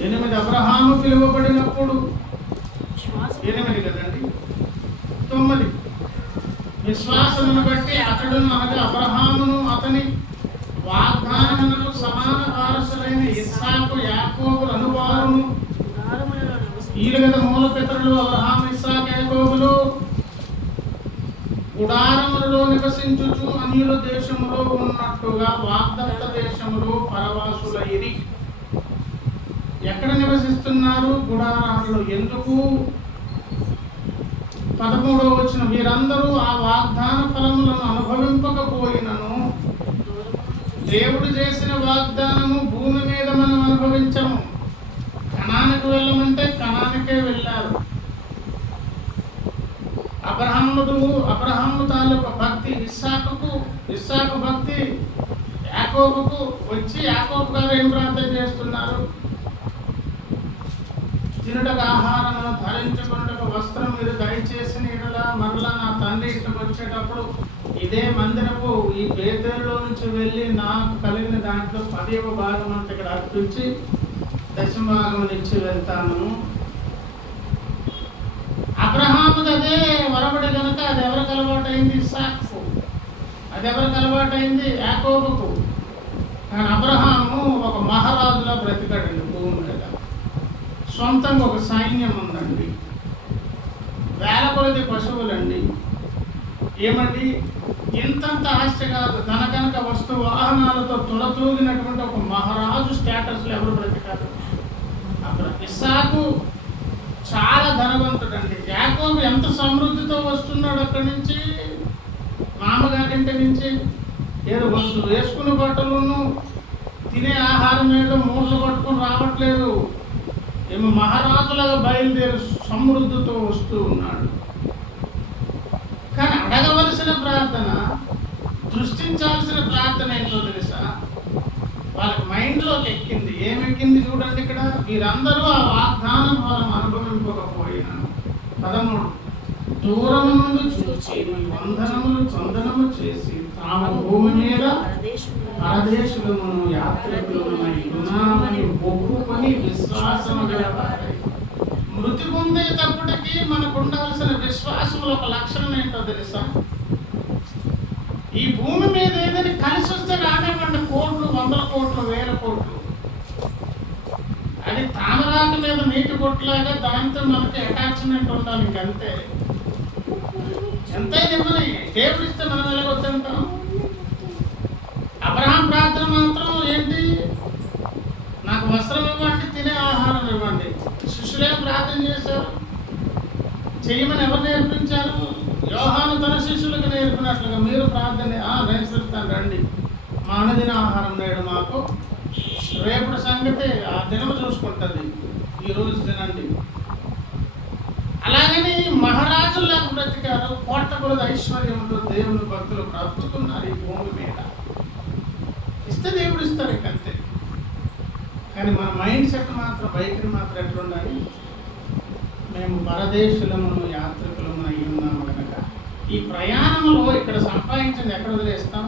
8 అబ్రహాము పిలువబడినప్పుడు 8 కదండి 9 విశ్వాసమును బట్టి అతడును అనగా అబ్రహామును అతని వాగ్దానములకు సమాన వారసులైన ఇస్సాకు యాకోబుల అనువారును వీళ్ళు కదా మూల పితరులు అబ్రహాము ఇస్సాకు యాకోబులు గుడారములలో నివసించుచు అన్యుల దేశములో ఉన్నట్టుగా వాగ్దత్త దేశములో పరవాసులైరి. ఎక్కడ నివసిస్తున్నారు? గుడారాలలో. ఎందుకు? 13వ వచనం, వీరందరూ ఆ వాగ్దాన ఫలములను అనుభవింపకపోయినను దేవుడు చేసిన వాగ్దానము భూమి మీద మనం అనుభవించము. కనానికి వెళ్ళమంటే కనానికే వెళ్ళారు. అబ్రహాము తాలూకు భక్తి ఇస్సాకు భక్తి యాకోబుకు వచ్చి యాకోబు గారు ఏం ప్రార్థన చేస్తున్నారు? తినుటకు ఆహారమును, ధరించుకున్నటకు వస్త్రం మీరు దయచేసిన ఎడల మరలా నా తండ్రి ఇంటికి వచ్చేటప్పుడు ఇదే మందిరపు ఈ బేతేలులో నుంచి వెళ్ళి నాకు కలిగిన దాంట్లో 10వ భాగం అంతా ఇక్కడ అర్పించి 10వ భాగం నుంచి వెళ్తాను. అబ్రహాముది అదే వరబడి కనుక అది ఎవరికి అలవాటైంది? ఇస్సాకు. అది ఎవరికి అలవాటైంది? యాకోబుకు. కానీ అబ్రహాము ఒక మహారాజులా బ్రతికాడండి భూమి మీద. సొంతంగా ఒక సైన్యం ఉందండి, వేల కొలది పశువులండి. ఏమండి? ఇంతంత ఆస్తి కాదు, ధన కనుక వస్తు వాహనాలతో తొలతూగినటువంటి ఒక మహారాజు స్టేటస్లో ఎవరు బ్రతికారు? ఇస్సాకు చాలా ధనవంతుడండి. యాకోబు ఎంత సమృద్ధితో వస్తున్నాడు అక్కడి నుంచి. పుట్టింటి నుంచి ఏదో వస్తు వేసుకునే బట్టలను తినే ఆహారం ఏదో మూటలు పట్టుకొని రావట్లేదు. ఏమో మహారాజులాగా బయలుదేరి సమృద్ధితో వస్తూ ఉన్నాడు. కానీ అడగవలసిన ప్రార్థన, దృష్టించాల్సిన ప్రార్థన ఏంటో తెలుసా? వాళ్ళకి మైండ్లోకి ఎక్కింది. ఏమెక్కింది చూడండి ఇక్కడ. వీరందరూ ఆ వాగ్దానం ఫలం అనుభవింపకపోయినా 13 దూరము నుండి చూచి వందనము చేసి తాము భూమి మీద పరదేశులమును యాత్రికులమై ఉన్నామని ఒప్పుకొని విశ్వాసము గలవారై. మృతి పొందేటప్పటికీ మనకు ఉండవలసిన విశ్వాసంలో ఒక లక్షణం ఏంటో తెలుసా? ఈ భూమి మీద ఏదైనా కలిసి వస్తే రానివ్వండి, కోట్లు, 100 కోట్లు, 1000 కోట్లు, అది తామరాకు మీద నీటి కొట్లాగా దాంతో మనకి అటాచ్మెంట్ ఉండాలి. ఇంకంతే. ఎంతైనా ఇవ్వని దేవుడు ఇస్తే మనం ఎలాగొద్దంటాం? అబ్రహాం ప్రార్థన మాత్రం ఏంటి? నాకు వస్త్రం ఇవ్వండి, తినే ఆహారం ఇవ్వండి. శిష్యులేం ప్రార్థన చేశారు? చెయ్యమని ఎవరు నేర్పించారు? యోహాను తన శిష్యులకు నేర్పినట్లుగా మీరు ప్రార్థన నేర్పిస్తాను రండి, మా అనుదిన ఆహారం నేడు మాకు, రేపటి సంగతి ఆ దినము చూసుకుంటుంది, ఈరోజు తినండి. అలాగని మహారాజుల్లాగా బ్రతికారు. కోట్ల కొలది ఐశ్వర్యంతో దేవుని భక్తులు బ్రతుకుతున్నారు ఈ భూమి మీద. ఇస్తే దేవుడు ఇస్తారు, ఇంకంతే. కానీ మన మైండ్ సెట్ మాత్రం, వైఖరి మాత్రం ఎట్లుండాలి? మేము పరదేశులము యాత్రికులము అయి ఉన్నాము కనుక ఈ ప్రయాణంలో ఇక్కడ సంపాదించింది ఎక్కడ వదిలేస్తాం?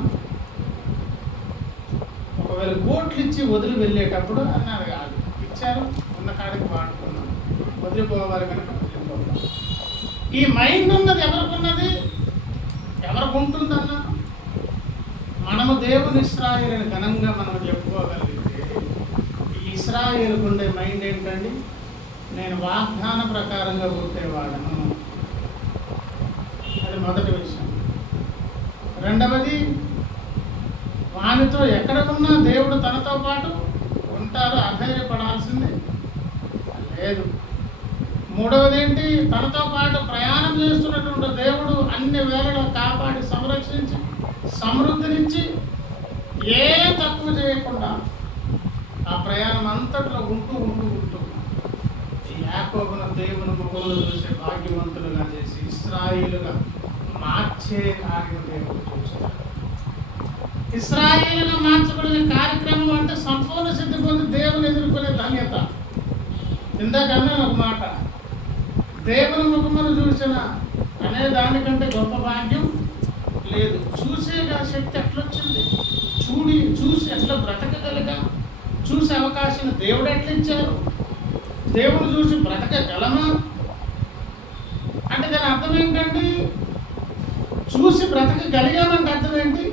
ఒకవేళ కోట్లు ఇచ్చి వదిలి వెళ్ళేటప్పుడు అన్నారు కాదు, ఇచ్చారు, ఉన్న కాడికి వాడుకున్నాం, వదిలిపోవాలి కనుక వదిలిపోవాలి. ఈ మైండ్ ఉన్నది ఎవరికి ఉన్నది? ఎవరికి ఉంటుందన్నా? మనము దేవుని ఇశ్రాయేలుని ఘనంగా మనం చెప్పుకోగలిగితే ఈ ఇశ్రాయేలుకు ఉండే మైండ్ ఏంటండి? నేను వాగ్దాన ప్రకారంగా పుట్టేవాడను. అది మొదటి విషయం. రెండవది, వానితో ఎక్కడకున్నా దేవుడు తనతో పాటు ఉంటారు, అధైర్యపడాల్సిందే లేదు. మూడవది ఏంటి? తనతో పాటు ప్రయాణం చేస్తున్నటువంటి దేవుడు అన్ని వేళలో కాపాడి సంరక్షించి సమృద్ధినిచ్చి ఏ తక్కువ చేయకుండా ఆ ప్రయాణం అంతట్లో ఉంటూ యాకోబును దేవుని ముఖమును చూసే భాగ్యవంతులుగా చేసి ఇశ్రాయేలుగా మార్చే కార్యం దేవుడు చూస్తాడు. ఇశ్రాయేలుగా మార్చబడిన కార్యక్రమం అంటే సంపూర్ణ సిద్ధి పొంది దేవుని ఎదుర్కొనే ధన్యత. ఇందాకన్నా ఒక మాట, దేవుని ముఖమును చూసిన అనే దానికంటే గొప్ప భాగ్యం లేదు. చూసే శక్తి ఎట్లొచ్చింది? చూసి ఎట్లా బ్రతకగలిగా? చూసే అవకాశం దేవుడు ఎట్లిచ్చారు? దేవుడు చూసి బ్రతకగలమా అంటే దాని అర్థం ఏంటండి? చూసి బ్రతకగలిగామంటే అర్థం ఏంటి?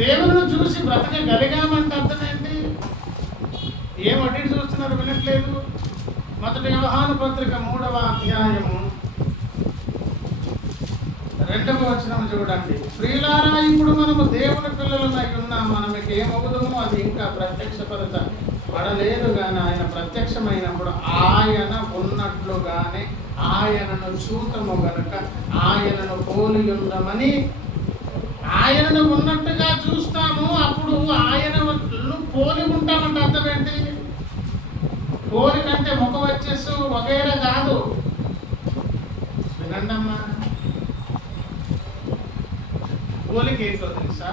దేవుని చూసి బ్రతకగలిగామంటే అర్థం ఏంటి? ఏం అటు చూస్తున్నారు, వినట్లేదు. మొదటి యోహాను పత్రిక 3వ అధ్యాయము 2వ వచనం చూడండి. ప్రియులారా, ఇప్పుడు మనము దేవుని పిల్లలమై ఉన్నాం, మనకి ఏమవుతుందో అది ఇంకా ప్రత్యక్షపరచబడలేదు కానీ ఆయన ప్రత్యక్షమైనప్పుడు ఆయన ఉన్నట్లుగానే ఆయనను చూతము గనుక ఆయనను పోలి ఉండమని. ఆయనను ఉన్నట్టుగా చూస్తాము, అప్పుడు ఆయనను పోలి ఉంటామంటే అర్థం ఏంటి? పోలికంటే ముఖం వచ్చేసి వగైరా కాదు. వినండమ్మా, పోలిక ఏంటో తెలుసా?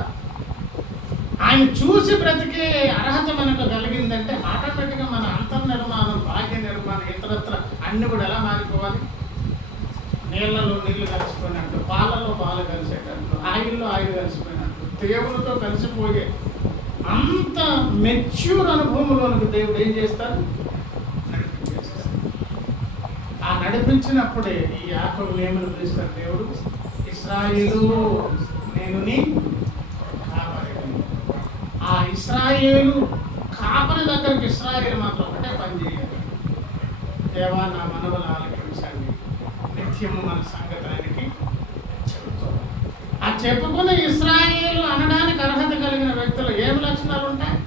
ఆయన చూసి బ్రతికే అర్హత మనకు కలిగిందంటే ఆటోమేటిక్గా మన అంతర్నిర్మాణం, భాగ్య నిర్మాణం, ఇతరత్ర అన్ని కూడా ఎలా మారిపోవాలి? నీళ్లలో నీళ్లు కలిసిపోయినట్టు, పాలలో పాలు కలిసేటట్టు, ఆయిల్లో ఆయిల్ కలిసిపోయినట్టు, దేవునితో కలిసిపోయే అంత మెచ్యూర్ అనుభవంలోనికి దేవుడు ఏం చేస్తారు? నడిపించేస్తారు. ఆ నడిపించినప్పుడే ఈ యాకోబును ఏమని పిలుస్తారు దేవుడు? ఇశ్రాయేలు, నేను నీ కాపరిని. ఆ ఇశ్రాయేలు కాపరి దగ్గరికి ఇశ్రాయేలు మాత్రం ఒకటే పని చేయాలి. దేవా, నా మనవల ఆలకించండి, నిత్యము మన సంగతి ఆయనకి చెబుతాం. ఆ చెప్పుకున్న ఇశ్రాయేలు అనడానికి అర్హత కలిగిన వ్యక్తులు ఏమి లక్షణాలు ఉంటాయి?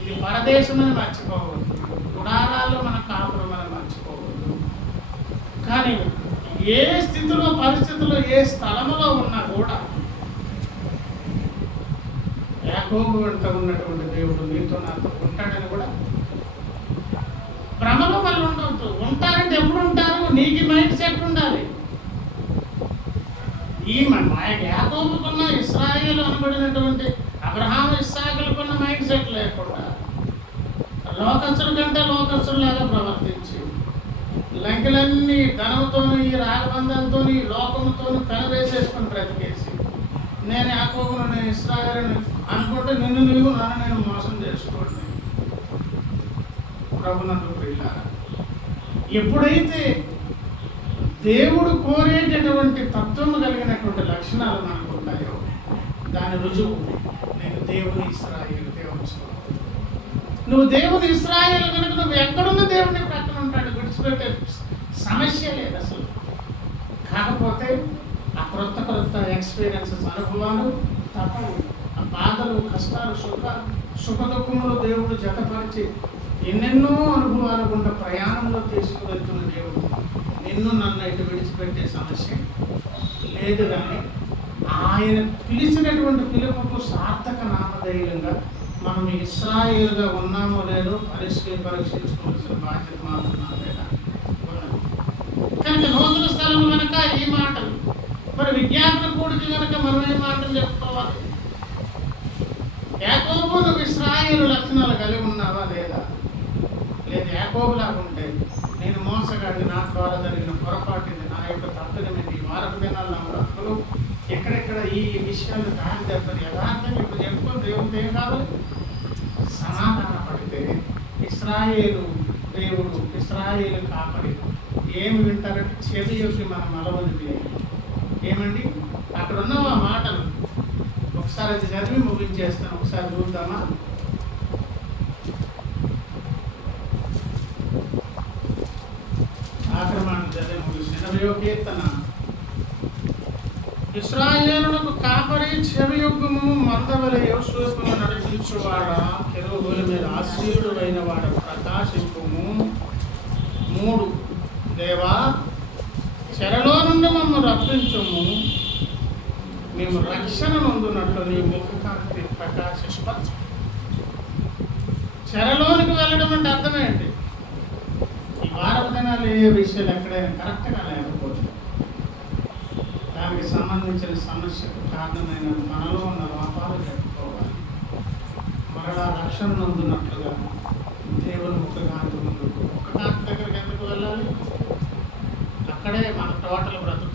ఇది పరదేశమని మర్చిపోవద్దు, గుడారాల్లో మన కాపురం అని మర్చిపోవద్దు. కానీ ఏ స్థితిలో, పరిస్థితుల్లో, ఏ స్థలములో ఉన్నా కూడా యాకోబు వెంట ఉన్నటువంటి దేవుడు నీతో నాతో ఉంటాడని కూడా భ్రమలో మళ్ళీ ఉండవద్దు. ఉంటారంటే ఎప్పుడు ఉంటారు? నీకు మైండ్ సెట్ ఉండాలి. ఈ యాకోబుకున్న, ఇశ్రాయేలు అనబడినటువంటి అబ్రహాము, ఇస్సాకులకున్న మైండ్ సెట్ లేకుండా లోకస్తుల కంటే లోకస్తులాగా ప్రవర్తించి లంకెలన్నీ ధనంతోని, ఈ రాగబంధాలతోని, లోకంతోని పెనవేసేసుకొని బ్రతికేసి నేను యాకోబును, నేను ఇశ్రాయేలుని అనుకుంటే నిన్ను నీవు నన్ను నేను మోసం చేసుకోండి. ప్రభునందు ప్రియులారా, ఎప్పుడైతే దేవుడు కోరేటటువంటి తత్వము కలిగినటువంటి లక్షణాలు మనకు ఉంటాయో దాని రుజువు నేను దేవుని ఇశ్రాయేలు. దేవుని నువ్వు దేవుని ఇశ్రాయేలు కనుక నువ్వు ఎక్కడున్న దేవుని ప్రక్కన ఉంటాడు, విడిచిపెట్టే సమస్య లేదు అసలు. కాకపోతే ఆ క్రొత్త ఎక్స్పీరియన్సెస్, అనుభవాలు తప్పవు. ఆ బాధలు, కష్టాలు, సుఖదుఖములు దేవుడు జతపరిచి ఎన్నెన్నో అనుభవాలు గుండా ప్రయాణంలో తీసుకువెళ్తున్న దేవుడు నిన్ను నన్ను ఇటు విడిచిపెట్టే సమస్య లేదు. కానీ ఆయన పిలిచినటువంటి పిలుపుకు సార్థక నామధేయంగా మనం ఇశ్రాయేలుగా ఉన్నామో లేదో పరీక్షించుకోవాల్సిన బాధ్యత మాత్రం లేదా కనుక నూతన స్థలం కనుక ఈ మాటలు, మరి విజ్ఞాపన కూడికి కనుక మనం ఏ మాటలు చెప్పుకోవాలి? యాకోబు నువ్వు ఇశ్రాయేలు లక్షణాలు కలిగి ఉన్నావా లేదా? లేదు యాకోబు లాగుంటే నేను మోసగాడి, నా ద్వారా జరిగిన పొరపాటిది, నా యొక్క తప్పనిది, వారపు దినాలు, నా బ్రతుకులు ఎక్కడెక్కడ ఈ విషయాలు దాని దెబ్బని యథార్థంగా ఇప్పుడు చెప్పుకొని దేవుడితో ఏం కావాలి? సమాధాన పడితే ఇశ్రాయేలు దేవుడు, ఇశ్రాయేలు కాపరి ఏమి వింటారంటే చెవి యొక్క మనం అలవది ఏమండి అక్కడ ఉన్నవి ఆ మాటలు ఒకసారి అది చదివి ముగించేస్తాను. ఒకసారి చూద్దామా? ఆక్రమణ చదివి ముగిసిన 80వ కీర్తన. ఇశ్రాయేలునకు కాపరి, చెవియొగ్గుము, మందవలె యోసేపును నడిపించువాడా, కెరూబుల మీద ఆశీనుడు అయిన వాడ, ప్రకాశింపుము. 3 దేవా చెరలో నుండి మమ్మల్ని రప్పించుము, మేము రక్షణ నొందునట్లు నీ ముఖకాంతి ప్రకాశింప. చెరలోనికి వెళ్ళడం అంటే అర్థమేంటి? ఈ వారపు దినాలు ఏ విషయాలు ఎక్కడైనా కరెక్ట్గా లేకపోతే దానికి సంబంధించిన సమస్యకు కారణమైన మనలో ఉన్న లోపాలు చెప్పుకోవాలి. మరలా రక్షణ నొందునట్లుగా దేవుని ముఖకాంతి ముందుకు. ముఖకాంతి దగ్గరికి ఎందుకు వెళ్ళాలి? అక్కడే మన టోటల్ బ్రతుకు